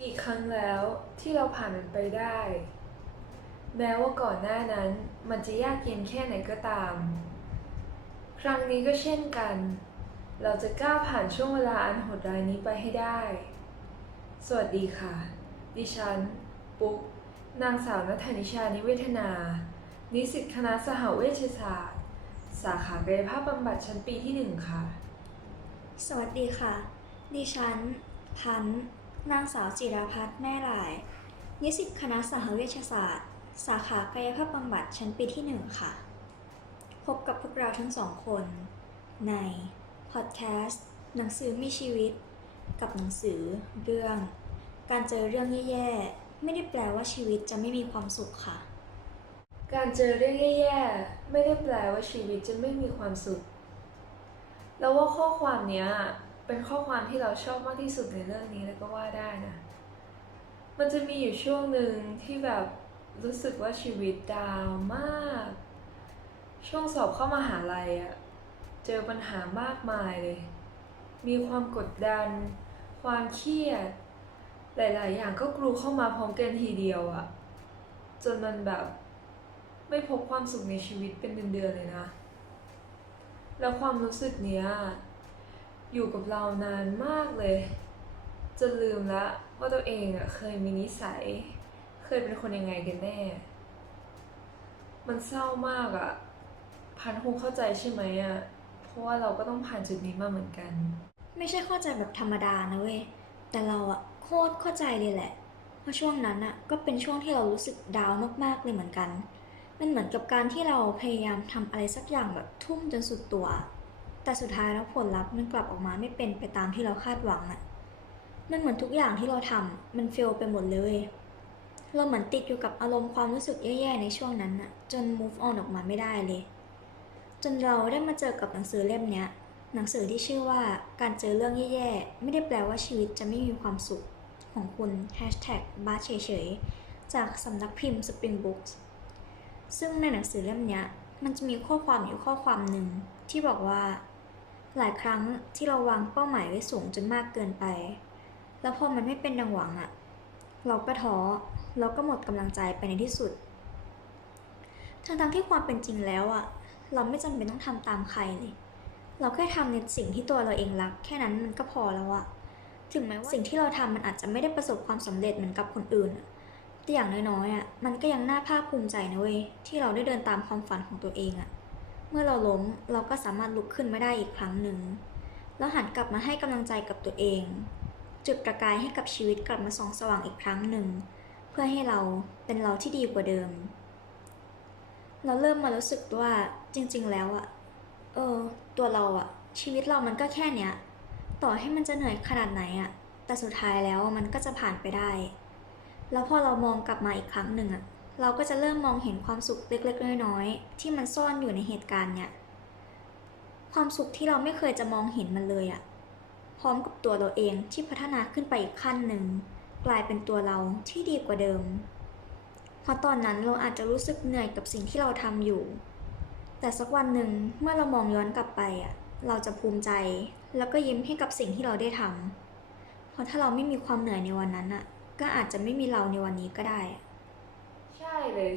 กี่ครั้งแล้วที่เราผ่านมันไปได้ แม้ว่าก่อนหน้านั้นมันจะยากเย็นแค่ไหนก็ตาม ครั้งนี้ก็เช่นกัน เราจะก้าวผ่านช่วงเวลาอันโหดร้ายนี้ไปให้ได้ สวัสดีค่ะ ดิฉัน ปุ๊ก นางสาวนัทนิชานิเวทนา นิสิตคณะสหเวชศาสตร์ สาขากายภาพบำบัดชั้นปีที่หนึ่งค่ะ สวัสดีค่ะ ดิฉัน พันธ์ นางสาวจิรพัฒน์แม่หลาย นิสิตคณะสหเวชศาสตร์ สาขากายภาพบำบัดชั้นปีที่หนึ่งค่ะ พบกับพวกเราทั้งสองคน ในพอดแคสต์หนังสือมีชีวิต กับหนังสือเรื่อง การเจอเรื่องแย่ๆ ไม่ได้แปลว่าชีวิตจะไม่มีความสุขค่ะ การเจอเรื่องแย่ๆ ไม่ได้แปลว่าชีวิตจะไม่มีความสุข แล้วว่าข้อความเนี้ย เป็นข้อความที่เราชอบมากที่สุดในเรื่องนี้เลยก็ว่าได้นะ มันจะมีอยู่ช่วงหนึ่งที่แบบรู้สึกว่าชีวิตดาวมาก ช่วงสอบเข้ามาหาลัยอะเจอปัญหามากมายเลย มีความกดดัน ความเครียด หลาย ๆ อย่างก็กรูเข้ามาพร้อมกันทีเดียวอะจนมันแบบไม่พบความสุขในชีวิตเป็นเดือนๆเลยนะ แล้วความรู้สึกเนี้ย อยู่กับเรานานมากเลยจนลืมละว่าตัวเองอะเคยมีนิสัย เคยเป็นคนยังไงกันแน่ มันเศร้ามากอะพันคงเข้าใจใช่ไหมอะเพราะว่าเราก็ต้องผ่านจุดนี้มาเหมือนกัน ไม่ใช่เข้าใจแบบธรรมดานะเว้ย แต่เราอะโคตรเข้าใจเลยแหละ เพราะช่วงนั้นอะก็เป็นช่วงที่เรารู้สึกดาวน์มากๆเลยเหมือนกัน มันเหมือนกับการที่เราพยายามทำอะไรสักอย่างแบบทุ่มจนสุดตัว แต่สุดท้ายแล้วผลลัพธ์มันกลับออกมาไม่เป็นไปตามที่เราคาดหวังอะมันเหมือนทุกอย่างที่เราทำมันเฟลไปหมดเลย เราเหมือนติดอยู่กับอารมณ์ความรู้สึกแย่ๆในช่วงนั้นอะจน move on ออกมาไม่ได้เลย จนเราได้มาเจอกับหนังสือเล่มเนี้ย หนังสือที่ชื่อว่าการเจอเรื่องแย่ๆ ไม่ได้แปลว่าชีวิตจะไม่มีความสุขของคุณ Hashtag บาเฉยๆ จากสำนักพิมพ์ Spring Books ซึ่งในหนังสือเล่มเนี้ยมันจะมีข้อความอยู่ข้อความหนึ่งที่บอกว่า หลายครั้งที่เราวางเป้าหมายไว้สูงจนมากเกินไป แล้วพอมันไม่เป็นดังหวังอะเราก็ท้อเราก็หมดกำลังใจไปในที่สุด ทั้งๆที่ความเป็นจริงแล้วอะเราไม่จำเป็นต้องทำตามใครเลยเราแค่ทำในสิ่งที่ตัวเราเองรัก แค่นั้นมันก็พอแล้วอะถึงแม้ว่าสิ่งที่เราทำมันอาจจะไม่ได้ประสบความสำเร็จเหมือนกับคนอื่น แต่อย่างน้อยๆอะมันก็ยังน่าภาคภูมิใจนะเว้ยที่เราได้เดินตามความฝันของตัวเองอะ เมื่อเราล้มเราก็สามารถลุกขึ้นมาได้อีกครั้งหนึ่ง แล้วหันกลับมาให้กำลังใจกับตัวเอง จุดประกายให้กับชีวิตกลับมาส่องสว่างอีกครั้งหนึ่ง เพื่อให้เราเป็นเราที่ดีกว่าเดิม เราเริ่มมารู้สึกว่าจริง ๆ แล้วอะเออ ตัวเราอะชีวิตเรามันก็แค่เนี้ย ต่อให้มันจะเหนื่อยขนาดไหนอะแต่สุดท้ายแล้วมันก็จะผ่านไปได้ แล้วพอเรามองกลับมาอีกครั้งหนึ่งอะ เราก็จะเริ่มมองเห็นความสุขเล็กๆ น้อยๆ ที่มันซ่อนอยู่ในเหตุการณ์เนี่ย ความสุขที่เราไม่เคยจะมองเห็นมันเลยอะพร้อมกับตัวเราเองที่พัฒนาขึ้นไปอีกขั้นหนึ่ง กลายเป็นตัวเราที่ดีกว่าเดิม เพราะตอนนั้นเราอาจจะรู้สึกเหนื่อยกับสิ่งที่เราทำอยู่ แต่สักวันหนึ่งเมื่อเรามองย้อนกลับไปอะเราจะภูมิใจ แล้วก็ยิ้มให้กับสิ่งที่เราได้ทำเพราะถ้าเราไม่มีความเหนื่อยในวันนั้นอะก็อาจจะไม่มีเราในวันนี้ก็ได้ ใช่เลย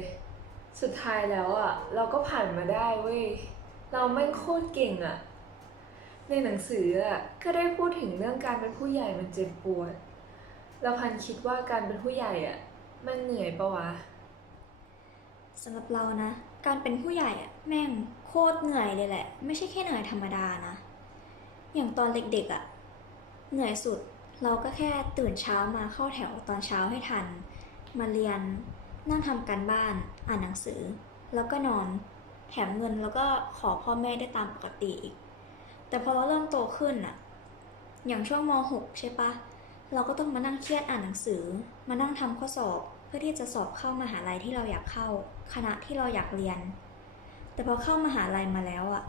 สุดท้ายแล้วอะ เราก็ผ่านมาได้เว้ย เราแม่งโคตรเก่งอะ ในหนังสืออะก็ได้พูดถึงเรื่องการเป็นผู้ใหญ่มันเจ็บปวด เราพันคิดว่าการเป็นผู้ใหญ่อะ มันเหนื่อยปะวะสำหรับเรานะ การเป็นผู้ใหญ่อะแม่งโคตรเหนื่อยเลยแหละ ไม่ใช่แค่เหนื่อยธรรมดานะ อย่างตอนเด็กๆอะเหนื่อยสุดเราก็แค่ตื่นเช้ามาเข้าแถวตอนเช้าให้ทัน มาเรียน นั่งทำการบ้าน อ่านหนังสือ แล้วก็นอน แถมเงินแล้วก็ขอพ่อแม่ได้ตามปกติอีก แต่พอเราเริ่มโตขึ้นอะอย่างช่วงม .6 ใช่ปะเราก็ต้องมานั่งเครียดอ่านหนังสือ มานั่งทำข้อสอบเพื่อที่จะสอบเข้ามหาลัยที่เราอยากเข้า คณะที่เราอยากเรียน แต่พอเข้ามหาลัยมาแล้วอะ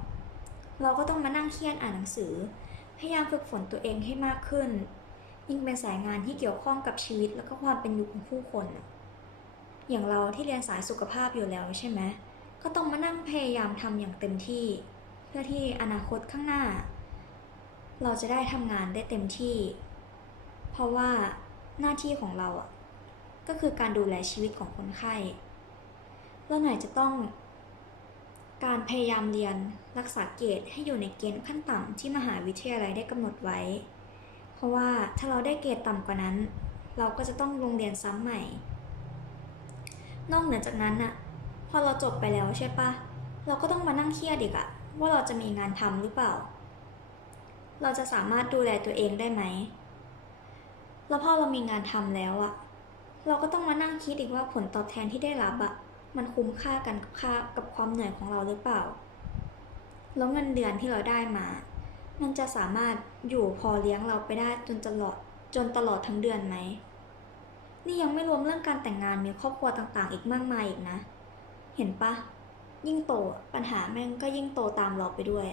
เราก็ต้องมานั่งเครียดอ่านหนังสือ พยายามฝึกฝนตัวเองให้มากขึ้น ยิ่งเป็นสายงานที่เกี่ยวข้องกับชีวิต แล้วก็ความเป็นอยู่ของผู้คนอะ อย่างเราที่เรียนสายสุขภาพอยู่แล้วใช่ไหมก็ต้องมานั่งพยายามทำอย่างเต็มที่ เพื่อที่อนาคตข้างหน้า เราจะได้ทำงานได้เต็มที่ เพราะว่าหน้าที่ของเราอะก็คือการดูแลชีวิตของคนไข้เราไหนจะต้อง การพยายามเรียนรักษาเกรดให้อยู่ในเกณฑ์ขั้นต่ำที่มหาวิทยาลัยได้กำหนดไว้ เพราะว่าถ้าเราได้เกรดต่ำกว่านั้น เราก็จะต้องลงเรียนซ้ำใหม่ นอกเหนือจากนั้นอะพอเราจบไปแล้วใช่ปะเราก็ต้องมานั่งเครียดอีกอะว่าเราจะมีงานทำหรือเปล่า เราจะสามารถดูแลตัวเองได้ไหม แล้วพอเรามีงานทำแล้วอะเราก็ต้องมานั่งคิดอีกว่าผลตอบแทนที่ได้รับอะมันคุ้มค่ากันกับค่ากับความเหนื่อยของเราหรือเปล่า แล้วเงินเดือนที่เราได้มา มันจะสามารถอยู่พอเลี้ยงเราไปได้จนตลอดจนตลอดทั้งเดือนไหม นี่ยังไม่รวมเรื่องการแต่งงานมีครอบครัวต่างๆ อีกมากมายอีกนะ เห็นปะ ยิ่งโตปัญหาแม่งก็ยิ่งโตตามเราไปด้วย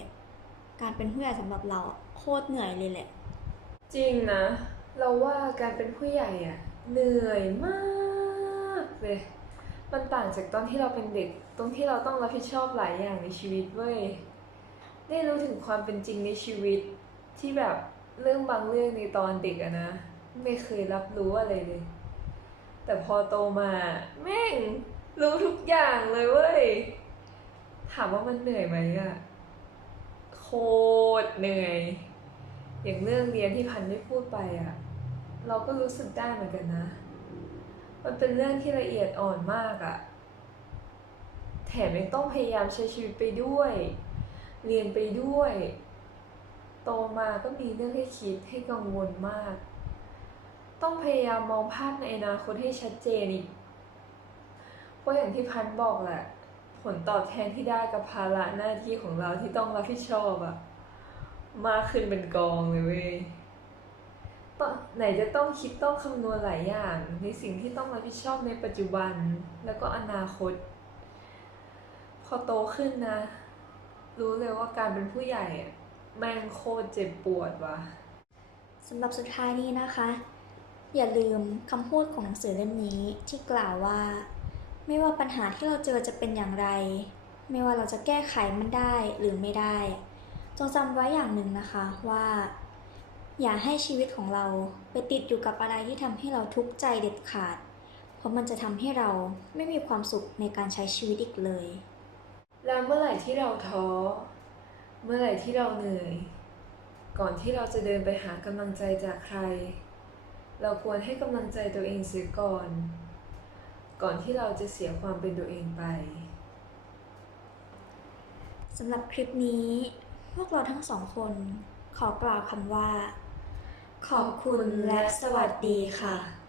การเป็นผู้ใหญ่สำหรับเราโคตรเหนื่อยเลยแหละ จริงนะ เราว่าการเป็นผู้ใหญ่อะเหนื่อยมากเลย มันต่างจากตอนที่เราเป็นเด็ก ตรงที่เราต้องรับผิดชอบหลายอย่างในชีวิตเว้ย ได้รู้ถึงความเป็นจริงในชีวิตที่แบบเรื่องบางเรื่องในตอนเด็กอะนะ ไม่เคยรับรู้อะไรเลย แต่พอโตมาแม่งรู้ทุกอย่างเลยเว้ย ถามว่ามันเหนื่อยไหมอะโคตรเหนื่อย อย่างเรื่องเรียนที่พันได้พูดไปอะเราก็รู้สึกได้เหมือนกันนะ มันเป็นเรื่องที่ละเอียดอ่อนมากอะแถมยังต้องพยายามใช้ชีวิตไปด้วย เรียนไปด้วย โตมาก็มีเรื่องให้คิดให้กังวลมาก ต้องพยายามมองภาพในอนาคตให้ชัดเจนอีกเพราะอย่างที่พันบอกแหละ ผลตอบแทนที่ได้กับภาระหน้าที่ของเราที่ต้องรับผิดชอบอะมากขึ้นเป็นกองเลยเว้ยต้องไหนจะต้องคิดต้องคำนวณหลายอย่าง ในสิ่งที่ต้องรับผิดชอบในปัจจุบันแล้วก็อนาคต พอโตขึ้นนะ รู้เลยว่าการเป็นผู้ใหญ่แม่งโคตรเจ็บปวดว่ะสำหรับสุดท้ายนี้นะคะ อย่าลืมคำพูดของหนังสือเล่มนี้ที่กล่าวว่า ไม่ว่าปัญหาที่เราเจอจะเป็นอย่างไร ไม่ว่าเราจะแก้ไขมันได้หรือไม่ได้ จงจำไว้อย่างหนึ่งนะคะว่า อย่าให้ชีวิตของเราไปติดอยู่กับอะไรที่ทำให้เราทุกข์ใจเด็ดขาด เพราะมันจะทำให้เราไม่มีความสุขในการใช้ชีวิตอีกเลย แล้วเมื่อไหร่ที่เราท้อ เมื่อไหร่ที่เราเหนื่อย ก่อนที่เราจะเดินไปหากำลังใจจากใคร เราควรให้กำลังใจตัวเองเสียก่อน ก่อนที่เราจะเสียความเป็นตัวเองไปสำหรับคลิปนี้ พวกเราทั้งสองคน ขอกล่าวคำว่า ขอบคุณและสวัสดีค่ะ